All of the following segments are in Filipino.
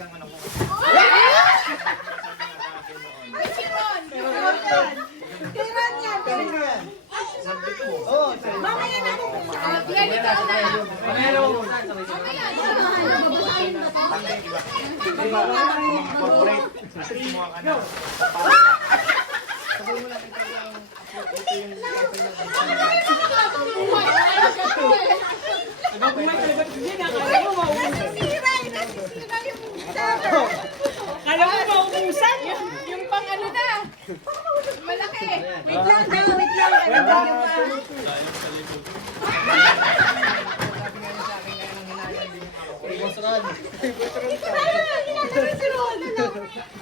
ng ano ko. Ay, si Ron! Kailan yan? Sabi ko. Oo, Mamaya na ako. Yan, ikaw na. Pero, Mamaya, Di ba? Corporate. Gumawa ka na. Sabi mo lang ito yung company ng Nasisira yung server. Kala mo maubusan? yung pang ano na. Malaki. Wait lang daw, wait lang.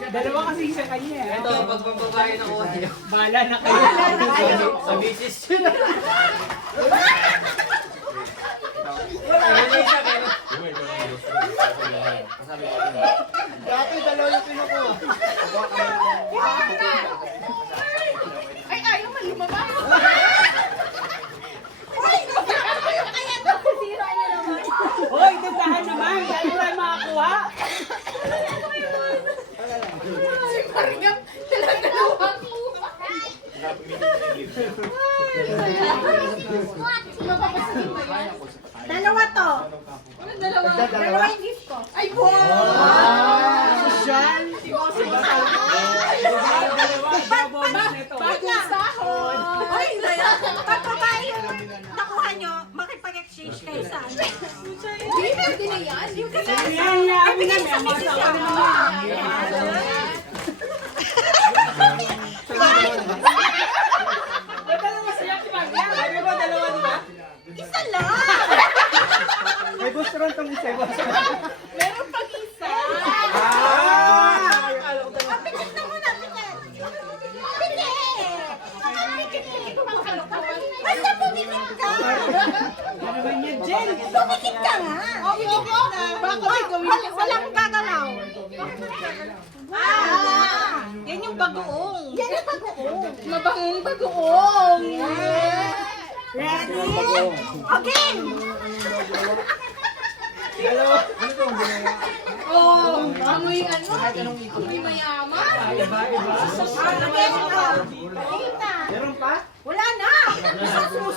Dalawa kasi sa kanya. ito, pagbababae na kuha niyo. Bala na kayo. Sa misis yun. Ano siya, kaya Dati dalawa yung pinukuha. Ay, ayaw man lumabas. Hoy, tindahan naman. Dahil tayo makakuha. Si Mariam, dalawang kuha. Mapapasagin mo yan? Dalawa to. Ano dalawa? Dalawa yung gift ko. Ay, wow! Sosyal. Bagong sahod! Oy, pag babae yung nakuha nyo, makipag-exchange kayo sa ano. Hindi, pwede na yan. Yung kasi, Yan, yan. Bigay sa misis Ako niya. naman. Dalawa siya, si Magda. Sabi mo, dalawa diba? Isa lang. May gusto rin itong isa. meron pag isa. Pikit na muna, pikit. Pikit. Pangkalokohan. Basta pumikit ka. Ano naman yan, Jen? Pumikit ka nga. Opo. Baka may gawin ka sa Walang gagalaw. Yan yung bagoong. Yan yung bagoong. mabangong bagoong. Ready? Okay. Oh, amoy ano? Amoy mayaman. Okay, Kita. Meron pa? Wala na.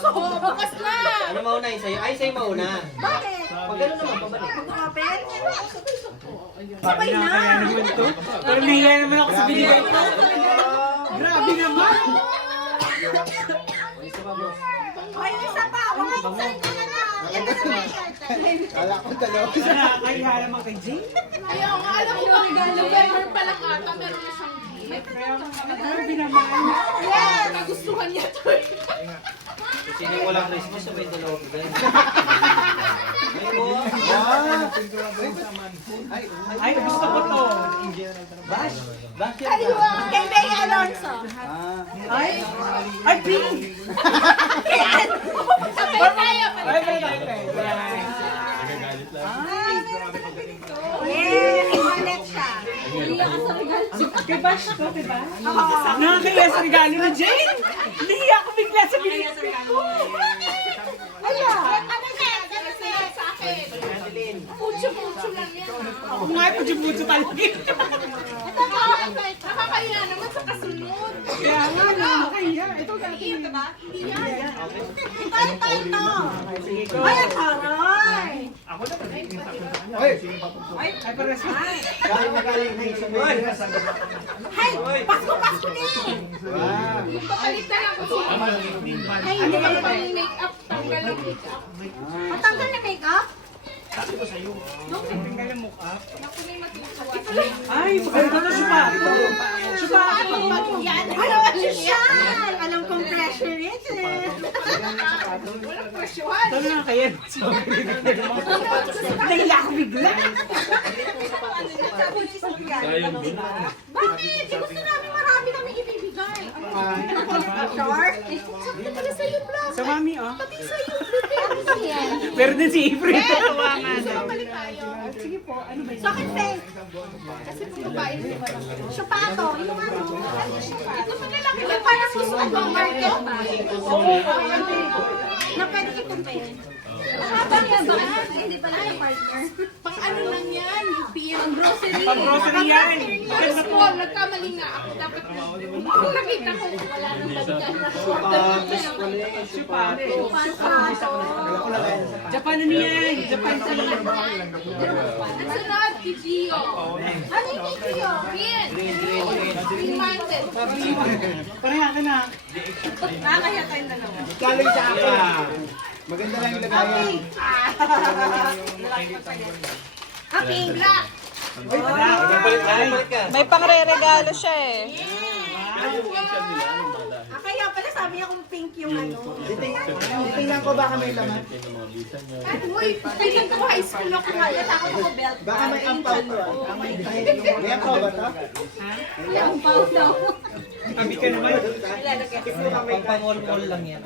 Oh, bukas na. Ano mauna yung sa'yo? Ay, sa'yo mauna. Bakit? Pag gano'n naman, pabalik. Mag-open? Sabay na. Kaya naman to. Pero nahiya naman ako sa binigay ko. Grabe naman. Isa pa, boss. Ay, isa pa. Wala yung sa'yo na lang. Yan na naman. Kala ko dalawa. Isa na, kaya naman kay Jane. Ayaw nga, alam ko November pa lang ata, meron na siyang gift. Grabe naman. Yes. Nagustuhan niya to. Sino yung walang Christmas, sabay dalawa. Ay, boss. Ay, gusto ko to. Bash. Bash yan Kaliwa. Kay Bea Alonso. Ay, ay, pink. Sabay tayo. Ay, ay. Yes. Ulit siya. Kay Bash to, diba? Nakakaya sa regalo ni Jane. Nahiya ako bigla sa binigay ko. Ala. Ano siya? Ano siya sa akin? Pucho lang yan. Ako nga, pucho-pucho talaga. Ito ba? Nakakaya naman sa kasunod. Kaya nga, nakakaya. Ito Hindi yan, diba? Hindi yan. Tayo to. sige ko. Ay, ang taray. Ako na pala. Ay, pares mo. Galing na isa may Hey, Pasko din. Papalit na lang ako. Ay, Ano hindi ba ba pang make-up? Tanggal ang make-up. Matanggal na makeup? Tingnan yung mukha. Naku, may matutuwa. Ay, maganda na supato. Supato. Yan. Ano, Shushan? Alam kong pressure it eh. Walang presyuhan. Ito na kaya. Nahiya ako bigla. Bakit? Di gusto namin marami namin ibibigay. Sure? Pati sa'yo, Blas. Sa mami, oh. Pati sa'yo, Blas. Pero din si April. Tawangan. Balik tayo. Sige po, ano ba yun? Sa akin, fake. Kasi kung babae rin naman ako. Chupato. Yung ano. Ito pa nila. Yung parang gusto ko bang market? Oo. Na pwede i-compare. Habang yan ba? Hindi pala yung partner. Pang ano lang yan. Yung PM Bros grocery. Pang-grocery yan. First of all, nagkamali nga ako. Dapat kung nakita ko, wala nang talikan na short. Japan na niyan. Japan sa Nagsunod, si Gio. Ano yung Gio? Green. Green Mountain. Pareha ka na. Nakakaya tayong dalawa. Galing sa akin. Maganda lang yung lagayan. Happy! Black. Balik ka. May pangre-regalo siya eh. Kaya pala sabi niya kung pink yung ano. Tingnan ko baka may laman. Uy, tingnan ko high school ako nga. Natakot ako belt. Baka may ampaw to. May ampaw ba to? Yung pau daw. Tabi ka naman. Pang-mall lang yan.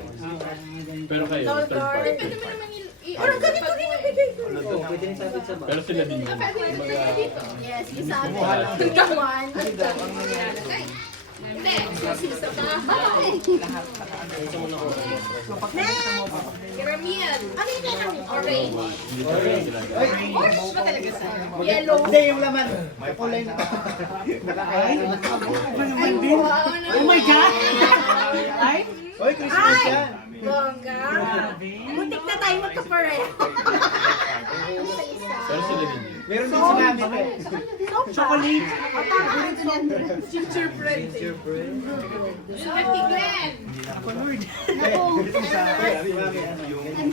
Pero kayo, third Pwede party. mo naman Parang ganito rin yung bigay ko. Oo, pwede rin sabit sa ba? Pero sila din yun. Pwede mo naman dito. Yes, isa ako. Ikawan. Hindi, susi sa bahay. Next! Karamihan. Ano yung kailangan? Orange. Orange ba talaga sa? Yellow. Hindi, yung laman. May kulay na. Nakakaya naman. Ano naman din? Oh my God! Ay? Hoy, Christmas yan. Bongga. Muntik na tayo magkapareho. Pero sila din yun. Meron din sinabi ko eh. Chocolate. Ginger bread. Sunod kay Glenn. Ako, Lord. Yung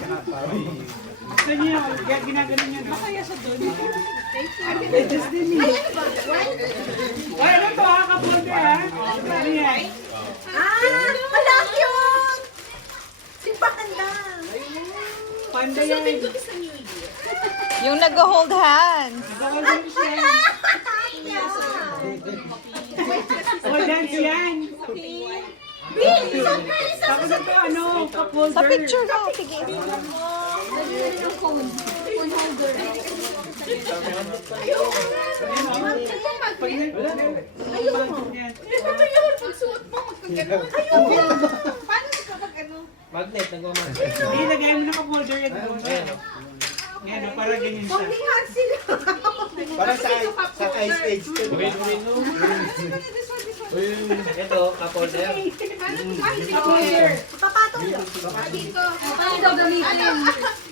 Gusto niya, ginaganon niya. Masaya siya doon. Ay, ano to ha? Kapunti ha? Ano yan? Wala yun! Si Panda. Panda yan. Sa New Year. Yung nag-hold hands. Nagkakaroon siya. Oh, dance yan. Tapos ito ano, cup holder. Sa picture ka, sige. Ito yun, pagsuot mo, magkaganon. Paano kapag ano? magnet, nagmamagnet. Hindi, lagay mo na cup holder yan doon. Yan, para ganyan siya. Paglingan sila. Parang sa ice age ko. Wait, wait, no. Ito, cup holder. Cup holder. Papatong yun. Dito. Paano daw gamitin?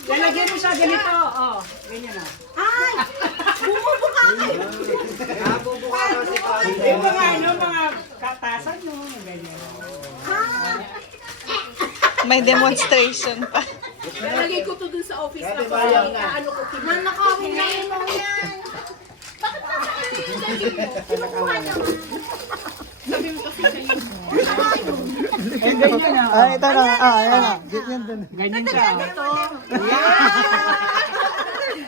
Lalagyan mo siya ganito. Oh, ganyan na. Ay! Bumubuka kayo. Nabubuka kasi Yung mga ano, mga katasan no, ganyan. May demonstration pa. Nalagay ko to dun sa office na Dati ko. bayang na. Ano ko, Nanakawin na yun mo yan. bakit nasa ano yung dali mo? Kinukuha naman. Sabi mo kasi sa'yo. Eh, ganyan na. Ah, ito na. Ah, ayan na. Ganyan dun. Ganyan siya.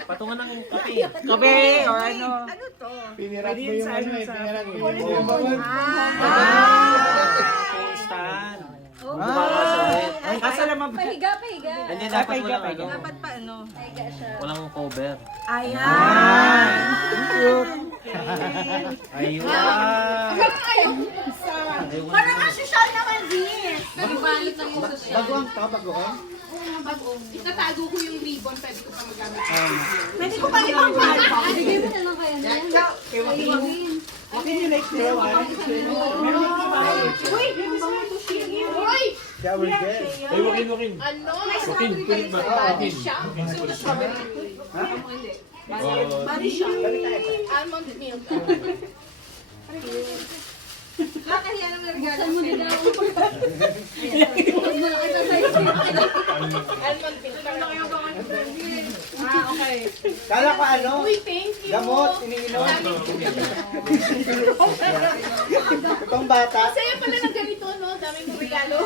Patungan ng kape. Kape or ano. Ano to? Pinirat Pwede mo yun yung sa ano ano, eh. sa Pinirat mo phone. yung Phone stand. Ay, Kasa naman ba? Pahiga, pahiga. hindi Ay, dapat pahiga, walang pahiga. ano. Dapat pa ano? Pahiga siya. Walang cover. Ayan. Ayun. Parang ayaw ko buksan. Parang asosyal naman din. Pero balot lang yung social. Bagoong to, bagoong. Itatago ko yung ribbon, pwede ko pa magamit. Pwede ko pa ibang pala. Bigay mo na lang kaya na yan. Okay, you like this one? Meron dito ba? Uy! Uy! Shower gel. Ay, wakin, wakin. Ano? Wakin, kulit ba? Body Wakin. shop? So, strawberry. Body shop. Almond milk. Kakahiya naman ang regalo. Almond milk. Okay. Kala ko ano? Uy, thank you. Gamot, iniinom. Itong bata. Saya pala ng ganito, no? Daming kong regalo.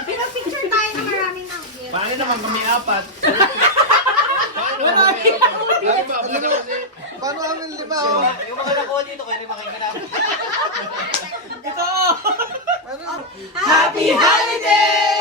Pinapicture tayo na maraming na. Paano naman kung may apat? Paano kami lima? Yung mga nakuha dito, kaya rin makikinap. Happy Holiday!